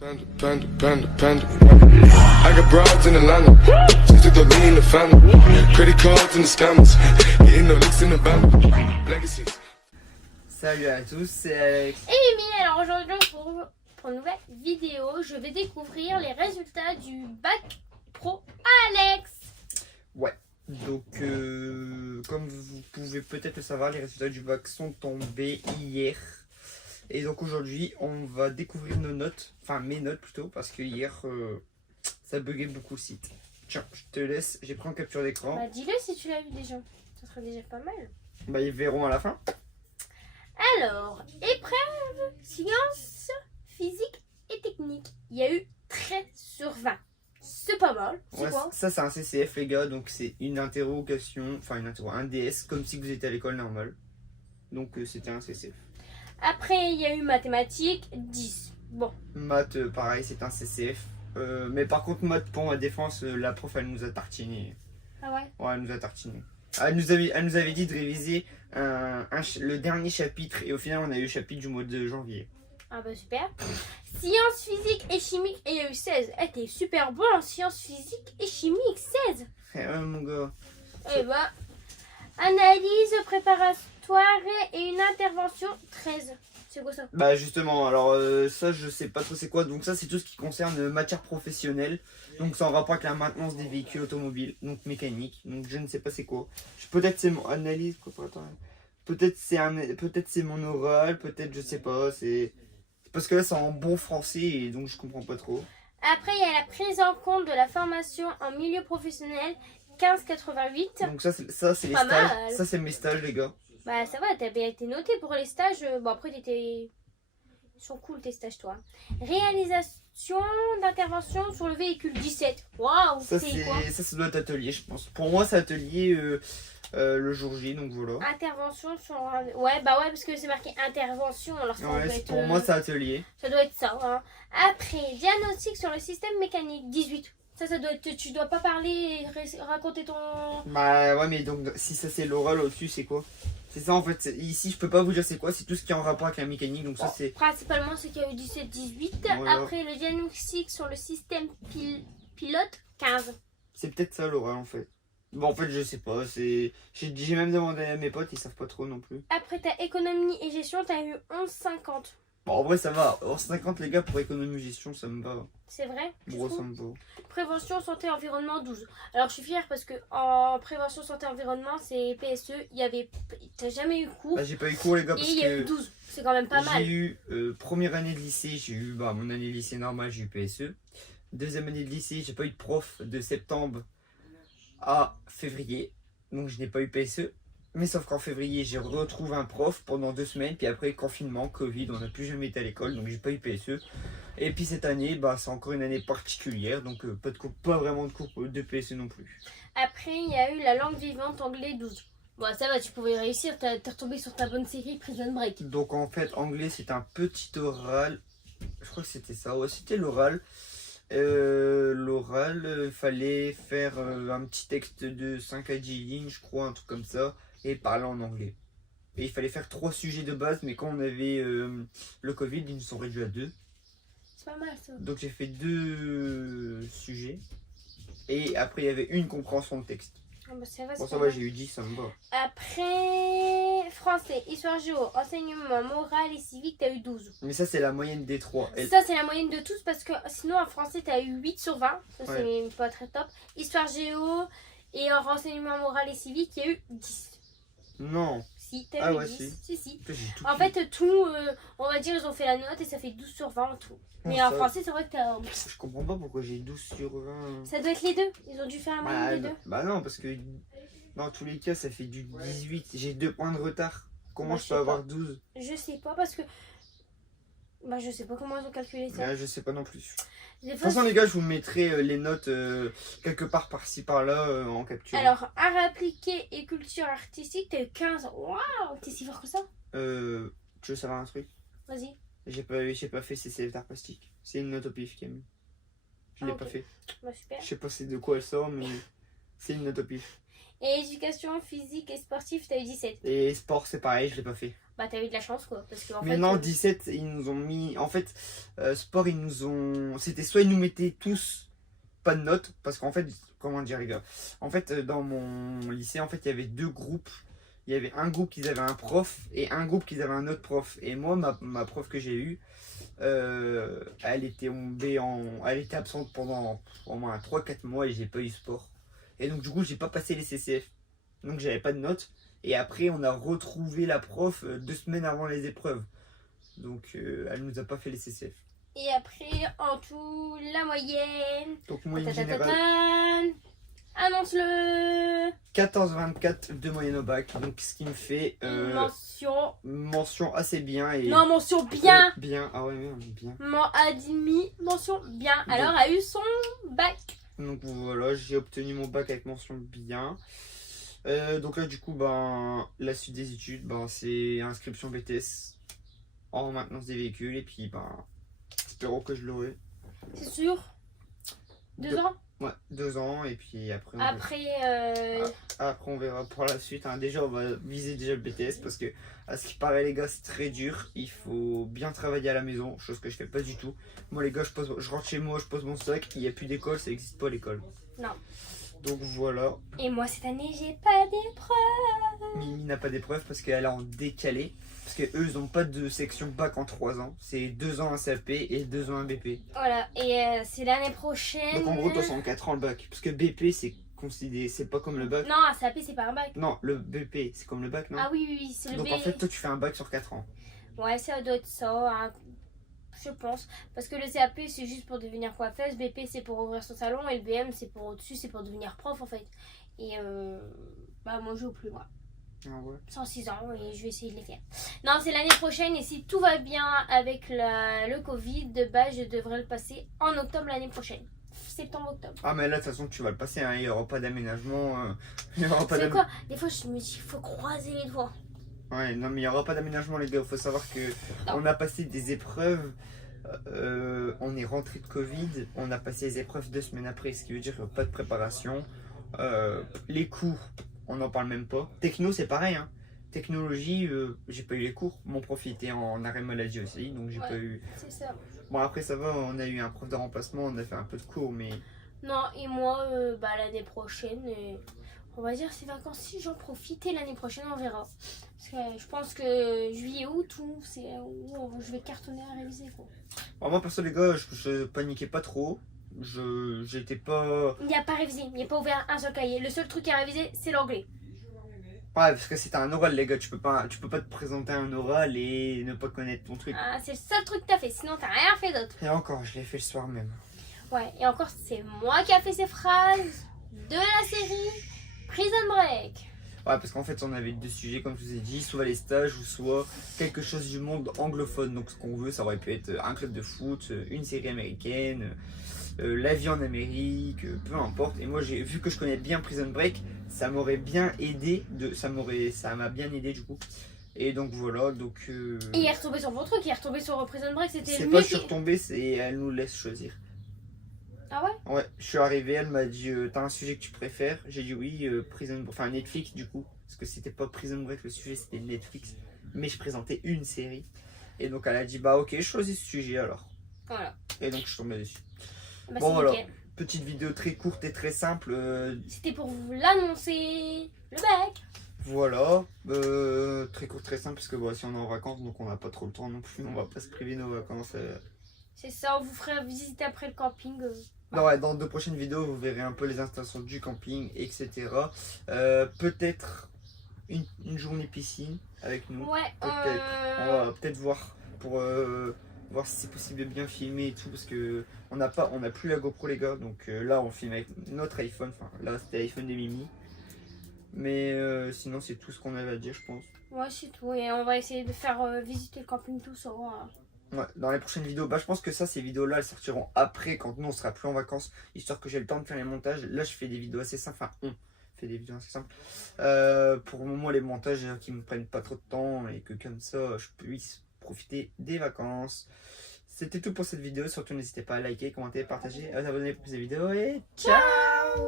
Panda, panda, panda, panda. I got broads in Atlanta. Just took the lean in the family. Credit cards and the scammers. Getting no licks in the band. Legacies. Salut à tous, c'est Alex. Et Mimi, alors aujourd'hui pour une nouvelle vidéo, je vais découvrir les résultats du bac pro Alex. Ouais, donc comme vous pouvez peut-être le savoir, les résultats du bac sont tombés hier. Et donc aujourd'hui, on va découvrir nos notes, enfin mes notes plutôt, parce que hier, ça buguait beaucoup le site. Tiens, je te laisse, j'ai pris en capture d'écran. Bah dis-le si tu l'as vu déjà, ça serait déjà pas mal. Bah ils verront à la fin. Alors, épreuve, sciences, physique et technique. Il y a eu 13 sur 20. C'est pas mal. C'est Ouais, quoi? ça c'est un CCF les gars, donc c'est une interrogation, enfin un DS, comme si vous étiez à l'école normale. Donc c'était un CCF. Après, il y a eu mathématiques, 10. Bon. Maths, pareil, c'est un CCF. Mais par contre, maths, pour ma défense, la prof, elle nous a tartiné. Ah ouais? Ouais, elle nous a tartiné. Elle nous avait dit de réviser le dernier chapitre, et au final, on a eu le chapitre du mois de janvier. Ah bah super. Sciences, physique et chimique, et il y a eu 16. Eh, t'es super bon en sciences, physique et chimique, 16. Eh ouais, mon gars. Eh bah, analyse préparatoire et une intervention, 13. C'est quoi ça? Bah justement, alors ça je sais pas trop c'est quoi, donc ça c'est tout ce qui concerne matière professionnelle, donc c'est en rapport avec la maintenance des véhicules automobiles, donc mécanique, donc je ne sais pas c'est quoi. Peut-être c'est mon analyse préparatoire, peut-être c'est mon oral, peut-être je sais pas, c'est parce que là c'est en bon français et donc je comprends pas trop. Après, il y a la prise en compte de la formation en milieu professionnel, 15,88. Donc ça c'est les Pas stages, mal. ça c'est mes stages les gars. Bah ça va, t'as bien été noté pour les stages. Bon après, ils sont cool tes stages toi. Réalisation d'intervention sur le véhicule, 17. Waouh, Ça c'est quoi? ça doit être atelier je pense. Pour moi c'est atelier le jour J, donc voilà. Intervention sur un... Ouais, bah ouais, parce que c'est marqué intervention. Alors ça Ouais, doit être... pour moi c'est atelier. Ça doit être ça. Hein. Après, diagnostic sur le système mécanique, 18. Ça doit être... Tu dois pas parler et raconter ton... Bah ouais, mais donc si ça c'est l'oral au-dessus, c'est quoi? C'est ça en fait, ici je peux pas vous dire c'est quoi, c'est tout ce qui est en rapport avec la mécanique, donc ça c'est... Principalement, c'est qu'il y a eu 17-18. Voilà. Après, le diagnostic sur le système pilote, 15. C'est peut-être ça l'oral en fait. Bon en fait je sais pas, j'ai même demandé à mes potes, ils savent pas trop non plus. Après, t'as économie et gestion, t'as eu 11,50. Bon en vrai ça va, hors 50 les gars pour économie gestion ça me va. C'est vrai? Tu Gros ça trouves? me va. Prévention, santé, environnement, 12. Alors, je suis fière parce que en prévention, santé, environnement, c'est PSE. Il y avait... T'as jamais eu cours. Bah j'ai pas eu cours les gars Et parce il y a eu que 12. C'est quand même pas mal. j'ai eu première année de lycée, j'ai eu mon année de lycée normale, j'ai eu PSE. Deuxième année de lycée, j'ai pas eu de prof de septembre à février, donc je n'ai pas eu PSE. Mais sauf qu'en février, j'ai retrouvé un prof pendant 2 semaines, puis après confinement, Covid, on n'a plus jamais été à l'école, donc j'ai pas eu PSE. Et puis cette année, bah c'est encore une année particulière, donc pas de cours, pas vraiment de cours de PSE non plus. Après, il y a eu la langue vivante, anglais, 12. Bon, ça va, tu pouvais réussir. T'es retombé sur ta bonne série Prison Break. Donc en fait, anglais c'est un petit oral, je crois que c'était ça, ouais, c'était l'oral. L'oral, fallait faire un petit texte de 5 à 10 lignes, je crois, un truc comme ça, et parler en anglais. Et il fallait faire 3 sujets de base, mais quand on avait le Covid, ils nous sont réduits à 2. C'est pas mal ça. Donc j'ai fait 2 sujets, et après il y avait une compréhension de texte. Ah bah ça va, Bon c'est ça pas va, mal. j'ai eu 10, ça me va. Après, français, histoire géo, enseignement moral et civique, t'as eu 12. Mais ça c'est la moyenne des 3. Ça, c'est la moyenne de tous parce que sinon en français, t'as eu 8 sur 20. Ça, Ouais. c'est pas très top. Histoire géo et en renseignement moral et civique, il y a eu 10. Non, Si, t'as Ah eu ouais, 10. Si. Putain, j'ai tout En pris. fait, tout, on va dire, ils ont fait la note et ça fait 12 sur 20 en tout. Mais Oh, en ça- français, c'est vrai que t'as... Je comprends pas pourquoi j'ai 12 sur 20. Ça doit être les deux. Ils ont dû faire la moyenne des deux. Bah non, parce que dans tous les cas, ça fait du 18. J'ai 2 points de retard. Comment Bah, je je peux sais avoir pas. 12? Je sais pas parce que... Bah, je sais pas comment ils ont calculé ça. Je sais pas non plus. Des De toute fois, façon, les gars, je vous mettrai les notes quelque part par-ci par-là en capture. alors, art appliqué et culture artistique, t'as eu 15. Waouh, t'es si fort que ça. Tu veux savoir un truc? Vas-y. J'ai pas fait CCF d'art plastique. C'est une note au pif, Camille. Je l'ai Ah, pas ok. fait. Bah, super. Je sais pas c'est de quoi elle sort, mais c'est une note au pif. Et éducation physique et sportive, t'as eu 17. Et sport, c'est pareil, je l'ai pas fait. Bah, t'as eu de la chance, quoi. Parce que, en Mais fait, non, 17, ils nous ont mis. En fait, sport, ils nous ont. C'était soit ils nous mettaient tous pas de notes, parce qu'en fait, comment dire, les gars. En fait, dans mon lycée, en fait, il y avait deux groupes. Il y avait un groupe qui avait un prof et un groupe qui avait un autre prof. Et moi, ma prof que j'ai eue, elle était elle était absente pendant au moins 3-4 mois et j'ai pas eu sport. Et donc, du coup, j'ai pas passé les CCF. Donc, j'avais pas de notes. Et après, on a retrouvé la prof 2 semaines avant les épreuves. Donc, elle nous a pas fait les CCF. Et après, en tout, la moyenne. Donc, moyenne générale, Tatatatatane. Annonce-le. 14,24 de moyenne au bac. Donc, ce qui me fait Mention. mention assez bien. Et Non, mention bien. bien. Ah ouais, merde, bien. A demi, mention bien. Alors, a eu son bac. Donc, voilà, j'ai obtenu mon bac avec mention bien. Donc là, du coup, ben, la suite des études, ben, c'est inscription BTS en maintenance des véhicules. Et puis, ben, espérons que je l'aurai. C'est sûr. 2 ans. Ouais, 2 ans. Et puis après, après, on verra pour la suite. Hein. Déjà, on va viser déjà le BTS parce que, à ce qui paraît, les gars, c'est très dur. Il faut bien travailler à la maison, chose que je fais pas du tout. Moi, les gars, je rentre chez moi, je pose mon sac. Il n'y a plus d'école, ça n'existe pas l'école. Non. Donc voilà. Et moi, cette année, j'ai pas d'épreuve. Mimi n'a pas d'épreuve parce qu'elle est en décalé. Parce qu'eux, ils n'ont pas de section bac en 3 ans. C'est 2 ans un CAP et 2 ans un BP. Voilà. Et c'est l'année prochaine. Donc en gros, toi, c'est en 4 ans le bac. Parce que BP, c'est considéré, c'est pas comme le bac. Non, un CAP, c'est pas un bac. Non, le BP, c'est comme le bac, non? Ah oui, oui, oui, c'est le Donc B. en fait, toi, tu fais un bac sur 4 ans. Ouais, ça doit être ça, hein, je pense. Parce que le CAP, c'est juste pour devenir coiffeuse, BP, c'est pour ouvrir son salon, et le BM, c'est pour au-dessus, c'est pour devenir prof, en fait. Et bah, moi, je joue plus, moi. Ah ouais. 106 ans, et je vais essayer de les faire. Non, c'est l'année prochaine, et si tout va bien avec le Covid, bah, je devrais le passer en octobre l'année prochaine. Septembre-octobre. Ah, mais là, de toute façon, tu vas le passer. Hein. Il n'y aura pas d'aménagement. Il y aura pas C'est quoi? Des fois, je me dis, il faut croiser les doigts. Ouais, non, mais il n'y aura pas d'aménagement, les gars. Il faut savoir que on a passé des épreuves. On est rentré de Covid. On a passé les épreuves 2 semaines après, ce qui veut dire pas de préparation. Les cours, on n'en parle même pas. Techno, c'est pareil. Hein. Technologie, j'ai pas eu les cours. Mon prof était en arrêt maladie aussi, donc j'ai pas eu. C'est ça. Bon, après, ça va. On a eu un prof de remplacement. On a fait un peu de cours, mais. Non, et moi, bah, l'année prochaine, on va dire ces vacances, si j'en profite, et l'année prochaine, on verra. Parce que je pense que juillet, août, c'est où je vais cartonner à réviser, quoi. Alors moi, perso, les gars, je paniquais pas trop. J'étais pas. Il n'y a pas révisé, il n'y a pas ouvert un seul cahier. Le seul truc à réviser, c'est l'anglais. Ouais, parce que c'était un oral, les gars. Tu peux pas te présenter un oral et ne pas connaître ton truc. Ah, c'est le seul truc que t'as fait, sinon t'as rien fait d'autre. Et encore, je l'ai fait le soir même. Ouais, et encore, c'est moi qui a fait ces phrases de la série Prison Break. Ouais, parce qu'en fait, on avait 2 sujets, comme je vous ai dit, soit les stages ou soit quelque chose du monde anglophone. Donc, ce qu'on veut, ça aurait pu être un club de foot, une série américaine, la vie en Amérique, peu importe. Et moi, vu que je connais bien Prison Break, ça m'aurait bien aidé. Ça m'a bien aidé du coup. Et donc voilà, donc. Et il est retombé sur mon truc, il est retombé sur Prison Break, c'était C'est le pas mieux je suis retombé, c'est elle nous laisse choisir. Ah ouais? Ouais, je suis arrivé, elle m'a dit t'as un sujet que tu préfères? J'ai dit oui, Netflix du coup, parce que c'était pas Prison Break le sujet, c'était Netflix, mais je présentais une série. Et donc elle a dit bah ok, je choisis ce sujet alors. Voilà. Et donc je suis tombé dessus. Bah, Bon c'est voilà, nickel. petite vidéo très courte et très simple. C'était pour vous l'annoncer, le bac. Voilà, très court, très simple, parce que bon, si on est en vacances, donc on n'a pas trop le temps non plus, on va pas se priver nos vacances. C'est ça, on vous ferait visiter après le camping. Non, ouais, dans 2 prochaines vidéos, vous verrez un peu les installations du camping, etc. Peut-être une journée piscine avec nous. Ouais, Peut-être. On va peut-être voir pour voir si c'est possible de bien filmer et tout, parce que on n'a plus la GoPro, les gars. Donc là, on filme avec notre iPhone. Enfin, là, c'était l'iPhone de Mimi. Mais sinon, c'est tout ce qu'on avait à dire, je pense. Ouais, c'est tout. Et on va essayer de faire visiter le camping tout ça. Ouais, dans les prochaines vidéos, je pense que ces vidéos-là, elles sortiront après, quand nous, on sera plus en vacances, histoire que j'ai le temps de faire les montages. Là, je fais des vidéos assez simples, enfin, on fait des vidéos assez simples. Pour le moment, les montages qui me prennent pas trop de temps et que comme ça, je puisse profiter des vacances. C'était tout pour cette vidéo, surtout n'hésitez pas à liker, commenter, partager, à vous abonner pour plus de vidéos et ciao!